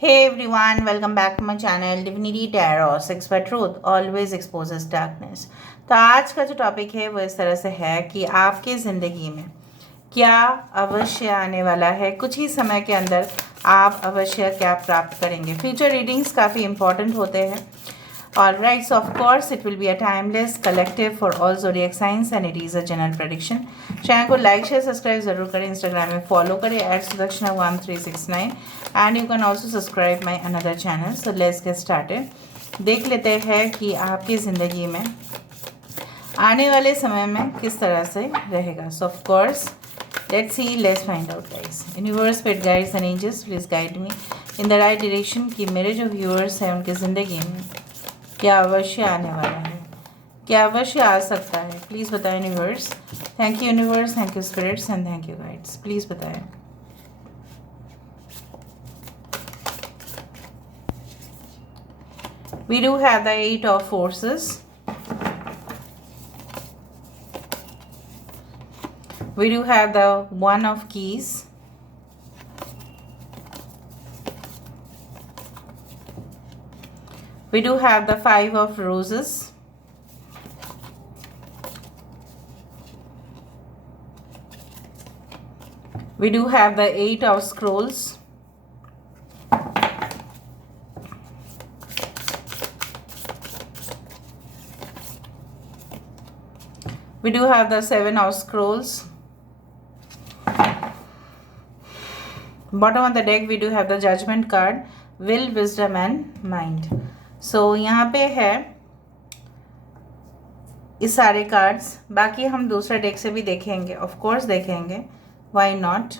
Hey everyone, welcome back to my channel Divinity Tarot, Sex by Truth always exposes darkness। तो आज का जो topic है वो इस तरह से है कि आपके ज़िंदगी में क्या अवश्य आने वाला है, कुछ ही समय के अंदर आप अवश्य क्या प्राप्त करेंगे। फ्यूचर रीडिंग्स काफ़ी इंपॉर्टेंट होते हैं। All right, so of course it will be a timeless collective for all zodiac signs and it is a general prediction। Channel को लाइक शेयर सब्सक्राइब जरूर करें, इंस्टाग्राम में फॉलो करें @Sudakshana1369 and you can also subscribe my another channel. So let's get started. देख लेते हैं कि आपकी ज़िंदगी में आने वाले समय में किस तरह से रहेगा। So of course let's see, let's find out guys. Universe, pet guides and angels please guide me in the right direction कि मेरे जो व्यूअर्स हैं उनकी ज़िंदगी में क्या अवश्य आने वाला है, क्या अवश्य आ सकता है। प्लीज़ बताएं universe. Thank you universe, thank you spirits and thank you guides. Please बताएं। We do have the 8 of forces. We do have the 1 of keys. We do have the 5 of roses. We do have the 8 of scrolls. We do have the 7 of scrolls. Bottom of the deck we do have the judgment card, will, wisdom and mind. So यहाँ पे है इस सारे cards. बाकी हम दूसरा deck से भी देखेंगे, ऑफ कोर्स देखेंगे, why not.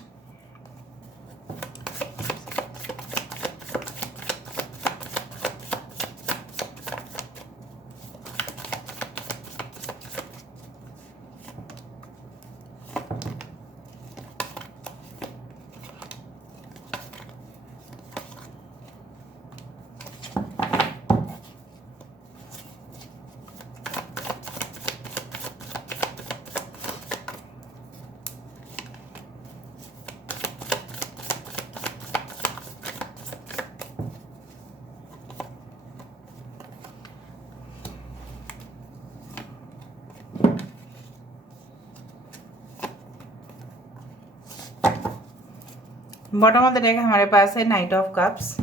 Bottom of the deck हमारे पास है नाइट ऑफ कप्स।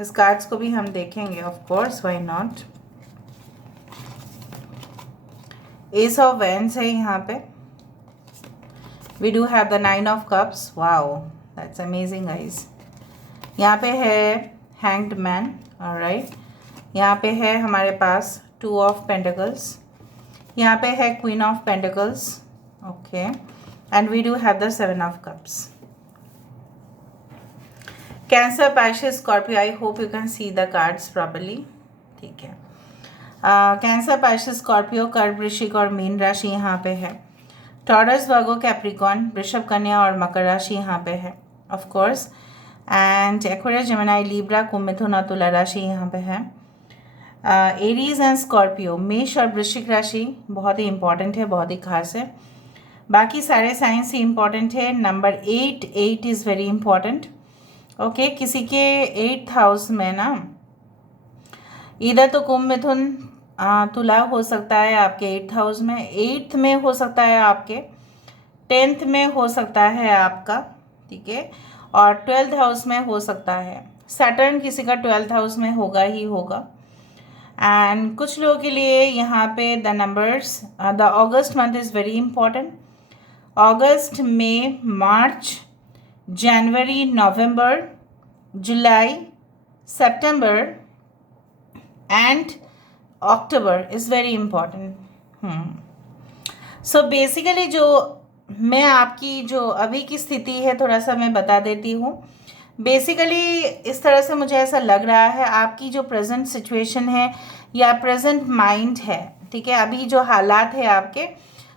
इस कार्ड्स को भी हम देखेंगे, of course, why not. Ace of wands है यहाँ पे। We do have the 9 of cups. Wow, that's amazing guys. यहाँ पे है हैंग्ड मैन, ऑलराइट। यहाँ पे है हमारे पास 2 ऑफ पेंटिकल्स। यहाँ पे है queen of pentacles, okay, and we do have the 7 of cups. Cancer, Pisces, Scorpio, I hope you can see the cards properly, ठीक है। कैंसर, पैशेस, स्कॉर्पियो, कर्क, वृश्चिक और मीन राशि यहाँ पे है। टॉरस, वर्गो, कैप्रिकॉन, वृषभ, कन्या और मकर राशि यहाँ पे है, of course. And Aquarius, Gemini, Libra, कुंभ, मिथुन और तुला राशि यहाँ पे है। एरीज एंड स्कॉर्पियो, मेष और वृश्चिक राशि बहुत ही इंपॉर्टेंट है, बहुत ही खास है। बाकी सारे साइंस ही इंपॉर्टेंट है। Number 8 is very important, okay. किसी के 8th हाउस में ना इधर तो कुंभ, मिथुन, तुला हो सकता है आपके 8th हाउस में, 8th में हो सकता है आपके, 10th में हो सकता है आपका, ठीक है, और 12th हाउस में हो सकता है। सैटर्न किसी का 12th हाउस में होगा ही होगा। एंड कुछ लोगों के लिए यहाँ पे the numbers, the August month is very important. August, May, March, January, November, July, September and October is very important. So basically जो मैं आपकी जो अभी की स्थिति है थोड़ा सा मैं बता देती हूँ। बेसिकली इस तरह से मुझे ऐसा लग रहा है, आपकी जो प्रेजेंट सिचुएशन है या प्रेजेंट माइंड है, ठीक है, अभी जो हालात है आपके,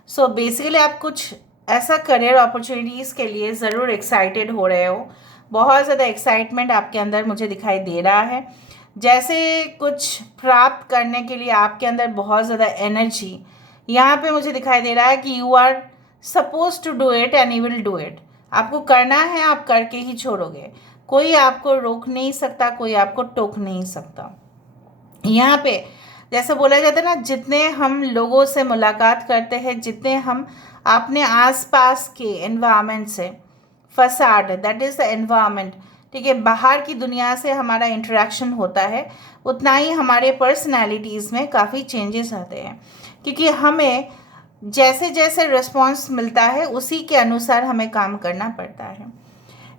सो बेसिकली आप कुछ ऐसा करियर अपॉर्चुनिटीज़ के लिए ज़रूर एक्साइटेड हो रहे हो। बहुत ज़्यादा एक्साइटमेंट आपके अंदर मुझे दिखाई दे रहा है, जैसे कुछ प्राप्त करने के लिए आपके अंदर बहुत ज़्यादा एनर्जी यहाँ पे मुझे दिखाई दे रहा है कि you are suppose to do it and you will do it. आपको करना है, आप करके ही छोड़ोगे। कोई आपको रोक नहीं सकता, कोई आपको टोक नहीं सकता। यहाँ पे जैसे बोला जाता है ना, जितने हम लोगों से मुलाकात करते हैं, जितने हम अपने आसपास के एनवायरनमेंट से, facade that is the environment, ठीक है, बाहर की दुनिया से हमारा इंटरेक्शन होता है, उतना ही हमारे पर्सनालिटीज़ में काफ़ी चेंजेस आते हैं, क्योंकि हमें जैसे जैसे रिस्पॉन्स मिलता है उसी के अनुसार हमें काम करना पड़ता है।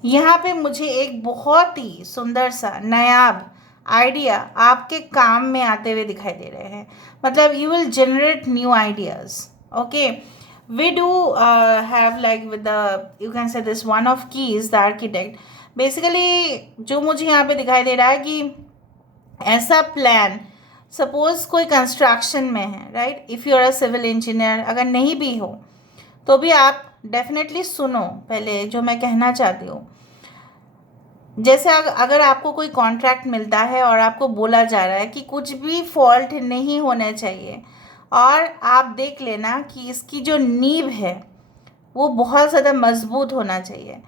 यहाँ पे मुझे एक बहुत ही सुंदर सा नायाब आइडिया आपके काम में आते हुए दिखाई दे रहे हैं। मतलब you will generate new ideas. Okay, we do have like with the, you can say this one of keys, the architect, basically जो मुझे यहाँ पे दिखाई दे रहा है कि ऐसा प्लान, सपोज कोई कंस्ट्रक्शन में है, right, if you are a civil engineer, अगर नहीं भी हो तो भी आप डेफिनेटली सुनो पहले जो मैं कहना चाहती हूँ। जैसे अगर आपको कोई कॉन्ट्रैक्ट मिलता है और आपको बोला जा रहा है कि कुछ भी फॉल्ट नहीं होने चाहिए, और आप देख लेना कि इसकी जो नींव है वो बहुत ज़्यादा मजबूत होना चाहिए।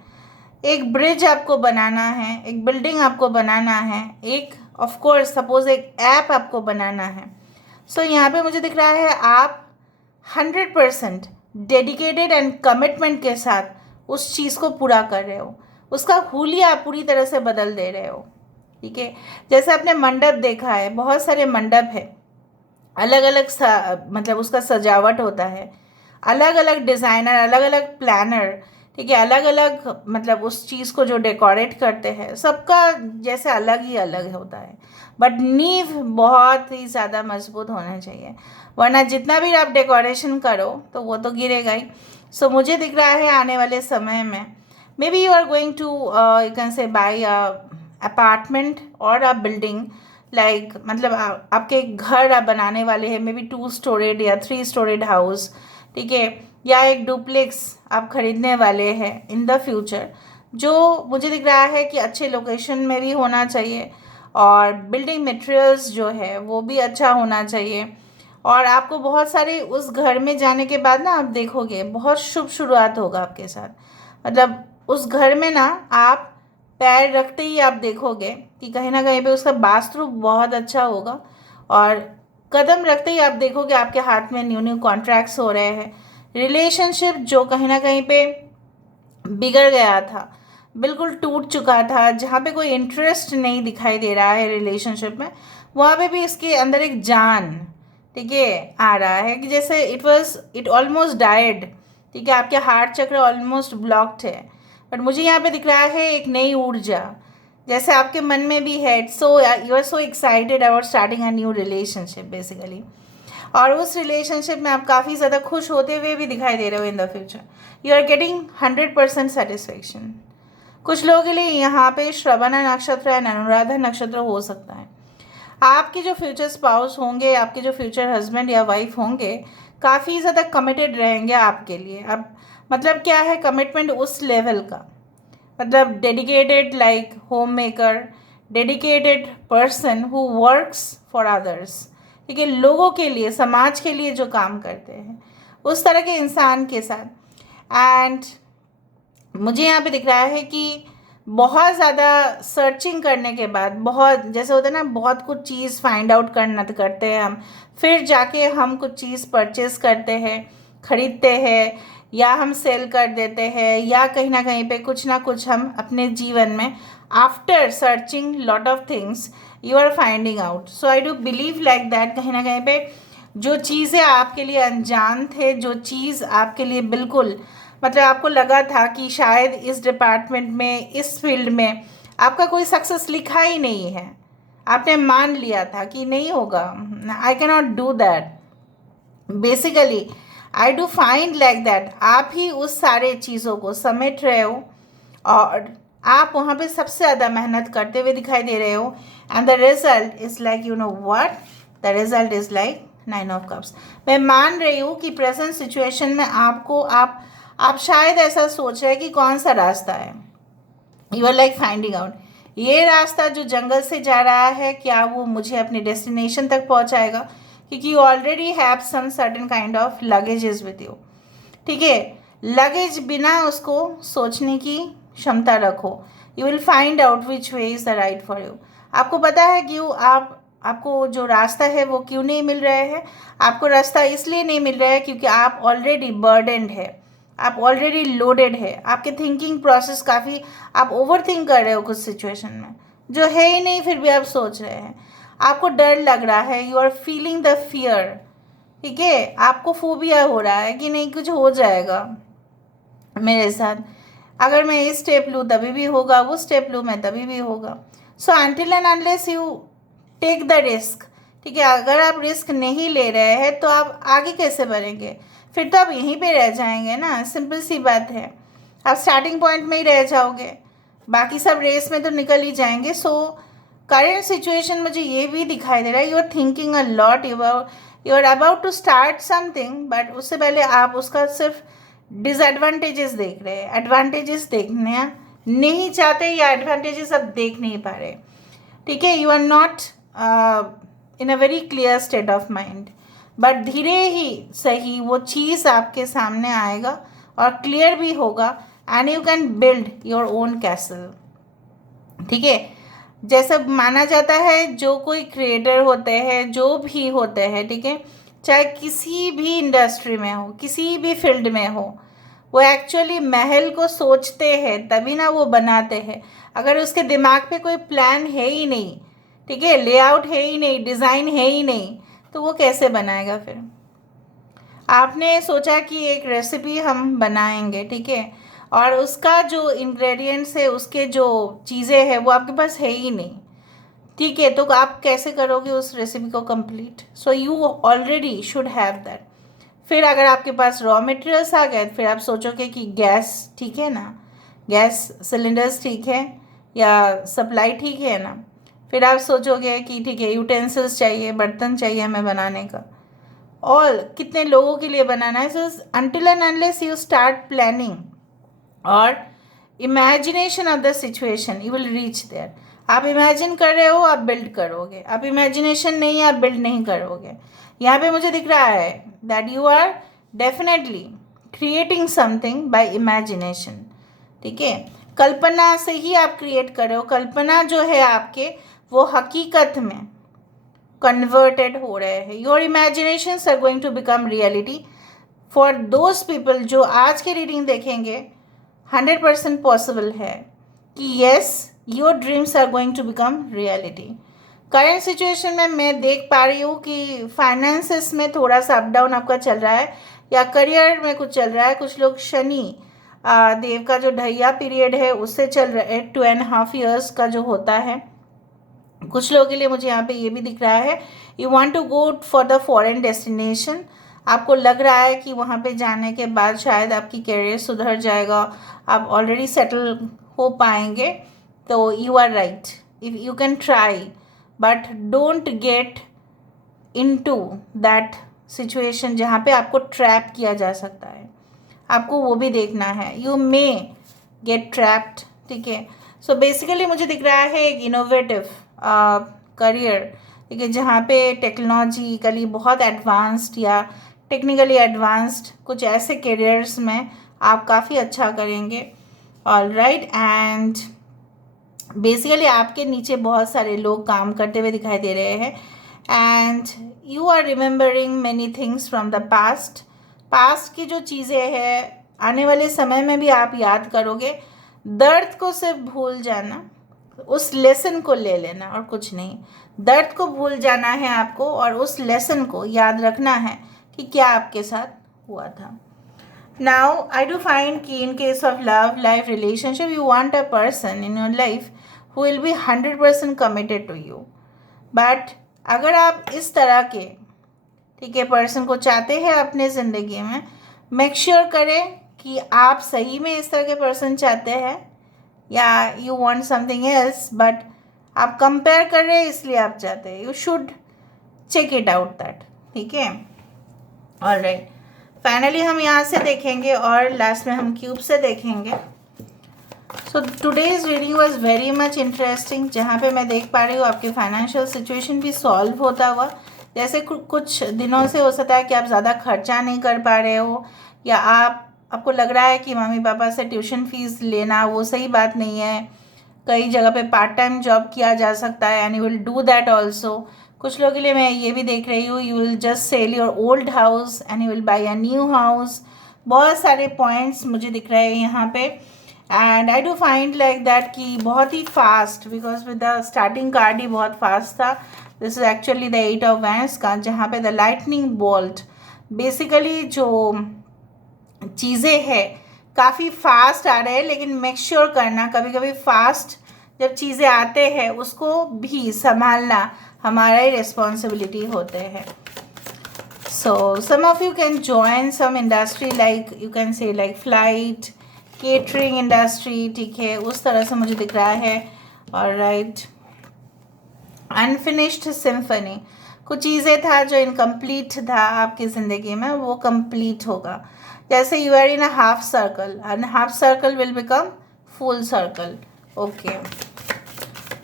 एक ब्रिज आपको बनाना है, एक बिल्डिंग आपको बनाना है, एक ऑफ कोर्स सपोज एक ऐप आपको बनाना है। सो यहाँ पे मुझे दिख रहा है आप 100% डेडिकेटेड एंड कमिटमेंट के साथ उस चीज़ को पूरा कर रहे हो, उसका हुलिया आप पूरी तरह से बदल दे रहे हो। ठीक है, जैसे आपने मंडप देखा है, बहुत सारे मंडप है, अलग अलग मतलब उसका सजावट होता है, अलग अलग डिज़ाइनर, अलग अलग प्लानर, ठीक है, अलग अलग मतलब उस चीज़ को जो डेकोरेट करते हैं, सबका जैसे अलग ही अलग होता है, बट नींव बहुत ही ज़्यादा मजबूत होना चाहिए, वरना जितना भी आप डेकोरेशन करो तो वो तो गिरेगा ही। सो मुझे दिख रहा है आने वाले समय में maybe you are going to you can say buy apartment और अ बिल्डिंग, लाइक मतलब आपके घर आप बनाने वाले हैं, मे बी 2 स्टोरेड या 3 स्टोरेड हाउस, ठीक है, या एक डुप्लेक्स आप खरीदने वाले हैं इन द फ्यूचर, जो मुझे दिख रहा है कि अच्छे लोकेशन में भी होना चाहिए, और बिल्डिंग मटेरियल्स जो है वो भी अच्छा होना चाहिए। और आपको बहुत सारे उस घर में जाने के बाद ना आप देखोगे बहुत शुभ शुरुआत होगा आपके साथ। मतलब उस घर में ना आप पैर रखते ही आप देखोगे कि कहीं ना कहीं पे उसका वास्तु बहुत अच्छा होगा, और कदम रखते ही आप देखोगे आपके हाथ में न्यू न्यू कॉन्ट्रैक्ट्स हो रहे हैं। रिलेशनशिप जो कहीं ना कहीं पे बिगड़ गया था, बिल्कुल टूट चुका था, जहाँ पे कोई इंटरेस्ट नहीं दिखाई दे रहा है रिलेशनशिप में, वहाँ पे भी इसके अंदर एक जान, ठीक है, आ रहा है कि जैसे इट ऑलमोस्ट डाइड, ठीक है, आपके हार्ट चक्र ऑलमोस्ट ब्लॉक्ड है, बट मुझे यहाँ पे दिख रहा है एक नई ऊर्जा जैसे आपके मन में भी है। So you are so excited about starting a new relationship basically, और उस रिलेशनशिप में आप काफ़ी ज़्यादा खुश होते हुए भी दिखाई दे रहे हो in the future. You are getting 100% satisfaction. कुछ लोगों के लिए यहाँ पे श्रवणा नक्षत्र एंड अनुराधा नक्षत्र हो सकता है। आपके जो फ्यूचर स्पाउस होंगे, आपके जो फ्यूचर हस्बैंड या वाइफ होंगे, काफ़ी ज़्यादा कमिटेड रहेंगे आपके लिए। अब मतलब क्या है कमिटमेंट उस लेवल का, मतलब dedicated like home maker, dedicated person who works for others, ठीक है, लोगों के लिए, समाज के लिए जो काम करते हैं, उस तरह के इंसान के साथ। एंड मुझे यहाँ पे दिख रहा है कि बहुत ज़्यादा सर्चिंग करने के बाद, बहुत जैसे होता है ना, बहुत कुछ चीज़ फाइंड आउट करते हैं हम, फिर जाके हम कुछ चीज़ परचेस करते हैं, खरीदते हैं, या हम सेल कर देते हैं, या कहीं ना कहीं पे कुछ ना कुछ हम अपने जीवन में after searching lot of things you are finding out. So I do believe like that, कहीं ना कहीं पे जो चीज़ें आपके लिए अनजान थे, जो चीज़ आपके लिए बिल्कुल मतलब आपको लगा था कि शायद इस डिपार्टमेंट में, इस फील्ड में आपका कोई सक्सेस लिखा ही नहीं है, आपने मान लिया था कि नहीं होगा, I can not do that, basically I do find like that, आप ही उस सारे चीज़ों को समेट रहे हो, और आप वहाँ पे सबसे ज़्यादा मेहनत करते हुए दिखाई दे रहे हो, and the result is like you know what, the result is like 9 of cups. मैं मान रही हूँ कि प्रेजेंट सिचुएशन में आपको आप शायद ऐसा सोच रहे हैं कि कौन सा रास्ता है, you are like finding out, ये रास्ता जो जंगल से जा रहा है क्या वो मुझे अपने डेस्टिनेशन तक पहुंचाएगा, क्योंकि you already have some certain kind of luggages with you, ठीक है, लगेज बिना उसको सोचने की क्षमता रखो, you will find out which way is the right for you. आपको पता है कि आपको जो रास्ता है वो क्यों नहीं मिल रहा है। आपको रास्ता इसलिए नहीं मिल रहा है क्योंकि आप ऑलरेडी बर्डनड है, आप ऑलरेडी लोडेड है। आपके थिंकिंग प्रोसेस काफ़ी, आप ओवर थिंक कर रहे हो कुछ सिचुएशन में जो है ही नहीं, फिर भी आप सोच रहे हैं। आपको डर लग रहा है, you are feeling the fear, ठीक है। आपको फोबिया हो रहा है कि नहीं कुछ हो जाएगा मेरे साथ, अगर मैं इस स्टेप लूँ तभी भी होगा, वो स्टेप लूँ मैं तभी भी होगा। So until and unless you take the risk, ठीक है, अगर आप रिस्क नहीं ले रहे हैं तो आप आगे कैसे बढ़ेंगे? फिर तो आप यहीं पे रह जाएंगे ना, सिंपल सी बात है। आप स्टार्टिंग पॉइंट में ही रह जाओगे, बाकी सब रेस में तो निकल ही जाएंगे। सो करेंट सिचुएशन मुझे ये भी दिखाई दे रहा है, you are thinking a lot, you are about to start something, but उससे पहले आप उसका सिर्फ डिसएडवांटेजेस देख रहे हैं, एडवांटेजेस देखने नहीं चाहते या एडवांटेजेस अब देख नहीं पा रहे, ठीक है। You are not in a very clear state of mind, but धीरे ही सही वो चीज़ आपके सामने आएगा और क्लियर भी होगा and you can build your own castle, ठीक है। जैसा माना जाता है जो कोई क्रिएटर होते हैं, जो भी होते हैं, ठीक है, चाहे किसी भी इंडस्ट्री में हो, किसी भी फील्ड में हो, वो एक्चुअली महल को सोचते हैं तभी ना वो बनाते हैं। अगर उसके दिमाग पे कोई प्लान है ही नहीं, ठीक है, लेआउट है ही नहीं, डिज़ाइन है ही नहीं, तो वो कैसे बनाएगा फिर? आपने सोचा कि एक रेसिपी हम बनाएंगे, ठीक है, और उसका जो इंग्रेडिएंट्स है, उसके जो चीज़ें हैं वो आपके पास है ही नहीं, ठीक है, तो आप कैसे करोगे उस रेसिपी को complete? So you already should have that. फिर अगर आपके पास रॉ मटेरियल्स आ गए, फिर आप सोचोगे कि गैस ठीक है ना, गैस सिलेंडर्स ठीक है, या सप्लाई ठीक है ना। फिर आप सोचोगे कि ठीक है, यूटेंसिल्स चाहिए, बर्तन चाहिए हमें बनाने का, और कितने लोगों के लिए बनाना है। So until and unless you start planning और imagination of the situation, you will reach there. आप इमेजिन कर रहे हो, आप बिल्ड करोगे। आप इमेजिनेशन नहीं है, आप बिल्ड नहीं करोगे। यहाँ पे मुझे दिख रहा है that you are definitely creating something by imagination, ठीक है। कल्पना से ही आप क्रिएट कर रहे हो। कल्पना जो है आपके, वो हकीकत में कन्वर्टेड हो रहे हैं। Your imaginations are going to become reality for those people जो आज के रीडिंग देखेंगे। 100% पॉसिबल है कि yes, your dreams are going to become reality. Current situation में मैं देख पा रही हूँ कि फाइनेंसेस में थोड़ा सा अप डाउन आपका चल रहा है, या करियर में कुछ चल रहा है। कुछ लोग शनि देव का जो ढैया पीरियड है उससे चल रहा है, 2.5 years का जो होता है। कुछ लोगों के लिए मुझे यहाँ पे ये भी दिख रहा है, you want to go for the foreign destination. आपको लग रहा है कि वहाँ पे जाने के बाद शायद आपकी करियर सुधर जाएगा, आप ऑलरेडी सेटल हो पाएंगे। तो you are right, if you can try, but don't get into that situation जहाँ पे आपको ट्रैप किया जा सकता है। आपको वो भी देखना है, यू मे गेट ट्रैप्ड, ठीक है। सो बेसिकली मुझे दिख रहा है एक इनोवेटिव करियर, ठीक है, जहाँ पे टेक्नोलॉजिकली बहुत एडवांस्ड या टेक्निकली एडवांस्ड कुछ ऐसे करियर्स में आप काफ़ी अच्छा करेंगे। ऑल राइट, एंड बेसिकली आपके नीचे बहुत सारे लोग काम करते हुए दिखाई दे रहे हैं, and you are remembering many things from the past. Past की जो चीज़ें हैं आने वाले समय में भी आप याद करोगे। दर्द को सिर्फ भूल जाना, उस लेसन को ले लेना और कुछ नहीं। दर्द को भूल जाना है आपको और उस लेसन को याद रखना है कि क्या आपके साथ हुआ था। नाउ आई डू फाइंड कि in case of love life relationship you want a person in your life who will be 100% committed to you. But अगर आप इस तरह के, ठीक है, पर्सन को चाहते हैं अपने ज़िंदगी में, मेक श्योर करें कि आप सही में इस तरह के पर्सन चाहते हैं या you want something else, but आप कंपेयर कर रहे हैं इसलिए आप चाहते हैं। You should check it out that, ठीक है। ऑलराइट, फाइनली हम यहाँ से देखेंगे और लास्ट में हम क्यूब से देखेंगे। So today's reading was very much interesting, जहाँ पे मैं देख पा रही हूँ आपके फाइनेंशियल सिचुएशन भी सॉल्व होता हुआ। जैसे कुछ दिनों से हो सकता है कि आप ज़्यादा खर्चा नहीं कर पा रहे हो, या आपको लग रहा है कि मम्मी पापा से ट्यूशन फीस लेना वो सही बात नहीं है, कई जगह पे पार्ट टाइम जॉब किया जा सकता है and you will do that also. कुछ लोगों के लिए मैं ये भी देख रही हूँ, you will just sell your old house and you will buy a new house. बहुत सारे पॉइंट्स मुझे दिख रहे हैं यहाँ पे and I do find like that कि बहुत ही fast, because with the starting card ही बहुत फास्ट था। This is actually the 8 of wands का, जहाँ पे द लाइटनिंग बोल्ट, बेसिकली जो चीज़ें हैं काफ़ी फास्ट आ रहे हैं, लेकिन मेक श्योर करना कभी कभी फास्ट जब चीज़ें आते हैं उसको भी संभालना हमारा ही रिस्पॉन्सिबिलिटी होते हैं। So some of you can join some industry like you can say like flight, catering industry, ठीक है, उस तरह से मुझे दिख रहा है। और राइट, अनफिनिश्ड सिम्फनी, कुछ चीज़ें था जो इनकम्प्लीट था आपकी ज़िंदगी में, वो कंप्लीट होगा। जैसे you are in a half circle and half circle will become full circle. Okay,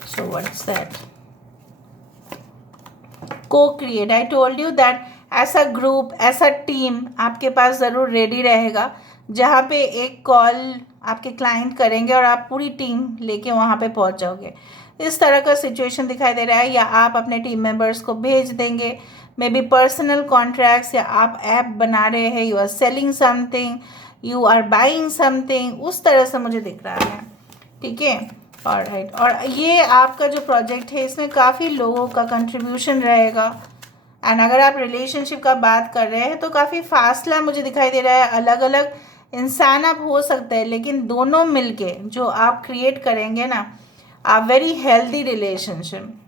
so what's that? Co-create, I told you that ऐसा ग्रुप, ऐसा टीम आपके पास ज़रूर रेडी रहेगा, जहाँ पे एक कॉल आपके क्लाइंट करेंगे और आप पूरी टीम लेके वहाँ पे पहुँच जाओगे। इस तरह का सिचुएशन दिखाई दे रहा है, या आप अपने टीम मेंबर्स को भेज देंगे, मे बी पर्सनल कॉन्ट्रैक्ट्स, या आप ऐप बना रहे हैं, you are selling something, you are buying something, उस तरह से मुझे दिख रहा है, ठीक है। और राइट, और ये आपका जो प्रोजेक्ट है इसमें काफ़ी लोगों का कंट्रीब्यूशन रहेगा एंड अगर आप रिलेशनशिप का बात कर रहे हैं तो काफ़ी फासला मुझे दिखाई दे रहा है। अलग अलग इंसान आप हो सकते हैं, लेकिन दोनों मिलके जो आप क्रिएट करेंगे ना, आ वेरी हेल्दी रिलेशनशिप।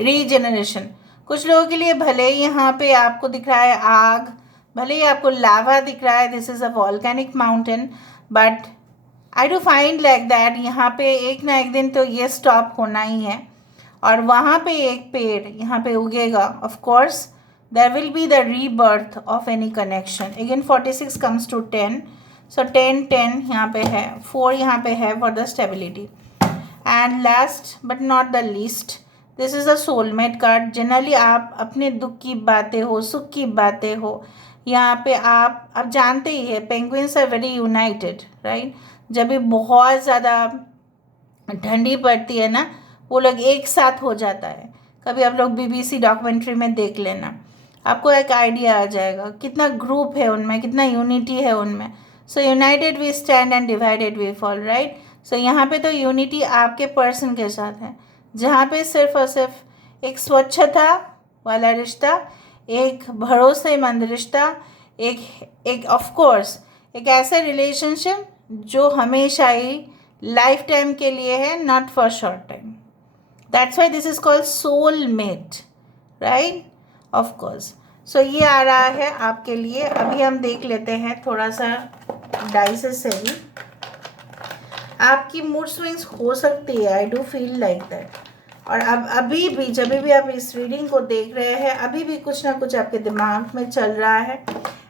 रीजेनरेशन, कुछ लोगों के लिए भले ही यहाँ पे आपको दिख रहा है आग, भले ही आपको लावा दिख रहा है, this is a volcanic mountain, but I do find like that यहाँ पे एक ना एक दिन तो ये स्टॉप होना ही है और वहाँ पे एक पेड़ यहाँ पे उगेगा। Of course there will be the rebirth of any connection. Again 46 comes to 10, so 10 यहाँ पे है, 4 यहाँ पे है for the stability. And last but not the least, this is a soulmate card. Generally आप अपने दुख की बातें हो, सुख की बातें हो, यहाँ पे आप जानते ही है penguins are very united, right. जब भी बहुत ज़्यादा ठंडी पड़ती है ना, वो लोग एक साथ हो जाता है। कभी आप लोग BBC डॉक्यूमेंट्री में देख लेना, आपको एक आइडिया आ जाएगा कितना ग्रुप है उनमें, कितना यूनिटी है उनमें। So united we stand and divided we fall, right. So यहाँ पे तो यूनिटी आपके पर्सन के साथ है, जहाँ पे सिर्फ और सिर्फ एक स्वच्छता वाला रिश्ता, एक भरोसेमंद रिश्ता, एक ऑफ कोर्स एक ऐसा रिलेशनशिप जो हमेशा ही लाइफ टाइम के लिए है, not for short time. That's why this is called soulmate, right, of course. So ये आ रहा है आपके लिए। अभी हम देख लेते हैं थोड़ा सा डाइस से ही, आपकी मूड स्विंग्स हो सकती है, I do feel like that. और अब अभी भी जब भी आप इस रीडिंग को देख रहे हैं, अभी भी कुछ ना कुछ आपके दिमाग में चल रहा है,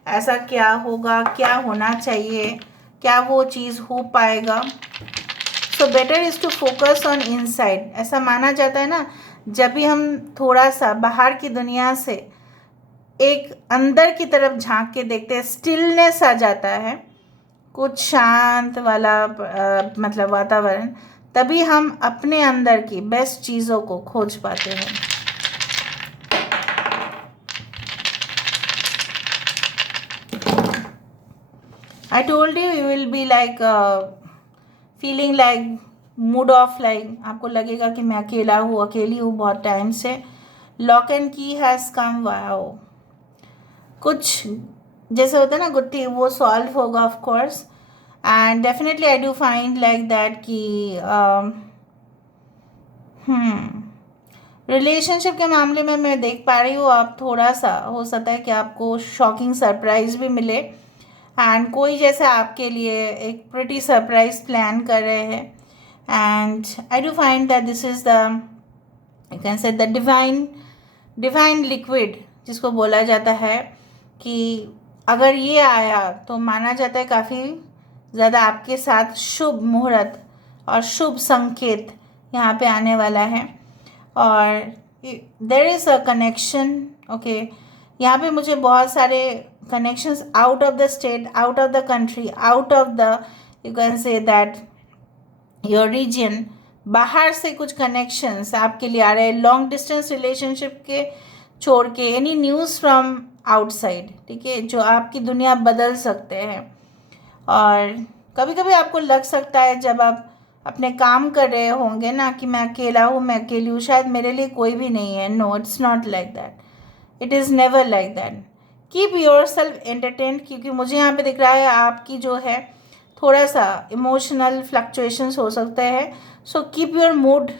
ऐसा क्या होगा, क्या होना चाहिए, क्या वो चीज़ हो पाएगा। So better is to focus on inside. ऐसा माना जाता है ना, जब भी हम थोड़ा सा बाहर की दुनिया से एक अंदर की तरफ झांक के देखते हैं, स्टिलनेस आ जाता है, कुछ शांत वाला मतलब वातावरण, तभी हम अपने अंदर की बेस्ट चीज़ों को खोज पाते हैं। आई told you you will be like feeling like mood off, like आपको लगेगा कि मैं अकेला हूँ, अकेली हूँ बहुत टाइम से। लॉक एंड की हैज़ कम, वाओ। कुछ जैसे होता है ना गुत्थी, वो सॉल्व होगा of course. And definitely I do find like that कि रिलेशनशिप के मामले में मैं देख पा रही हूँ, आप थोड़ा सा हो सकता है कि आपको शॉकिंग सरप्राइज भी मिले एंड कोई जैसे आपके लिए एक प्रिटी सरप्राइज प्लान कर रहे हैं। And I do find that this is the, you can से द डिवाइन लिक्विड, जिसको बोला जाता है कि अगर ये आया तो माना जाता है काफ़ी ज़्यादा आपके साथ शुभ मुहूर्त और शुभ संकेत यहाँ पे आने वाला है। और there is a connection, okay, यहाँ पे मुझे बहुत सारे connections out of the state, out of the country, out of the, you can say that your region, बाहर से कुछ कनेक्शंस आपके लिए आ रहे हैं, लॉन्ग डिस्टेंस रिलेशनशिप के छोड़ के, एनी न्यूज़ फ्रॉम आउटसाइड, ठीक है, जो आपकी दुनिया बदल सकते हैं। और कभी कभी आपको लग सकता है जब आप अपने काम कर रहे होंगे ना कि मैं अकेला हूँ, मैं अकेली हूँ, शायद मेरे लिए कोई भी नहीं है। No, it's not like that, it is never like that. Keep yourself entertain, क्योंकि मुझे यहाँ पे दिख रहा है आपकी जो है थोड़ा सा इमोशनल फ्लक्चुएशंस हो सकते हैं। So keep your mood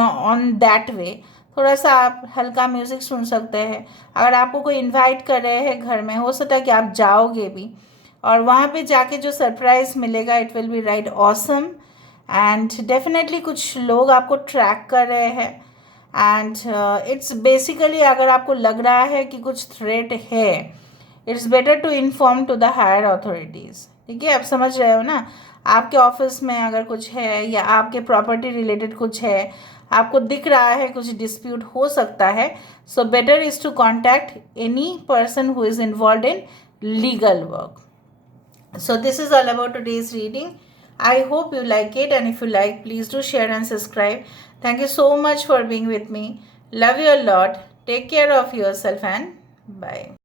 on that way. थोड़ा सा आप हल्का म्यूज़िक सुन सकते हैं। अगर आपको कोई इनवाइट कर रहे हैं घर में, हो सकता है कि आप जाओगे भी, और वहाँ पे जाके जो सरप्राइज़ मिलेगा it will be right awesome. And definitely कुछ लोग आपको ट्रैक कर रहे हैं। एंड इट्स बेसिकली, अगर आपको लग रहा है कि कुछ थ्रेट है, it's better to inform to the higher authorities, ठीक है। आप समझ रहे हो ना, आपके ऑफिस में अगर कुछ है या आपके प्रॉपर्टी रिलेटेड कुछ है, आपको दिख रहा है कुछ डिस्प्यूट हो सकता है, so better is to contact any person who is involve in legal work. So this is all about today's reading. I hope you like it, and if you like, please do share and subscribe. Thank you so much for being with me. Love you a lot. Take care of yourself and bye.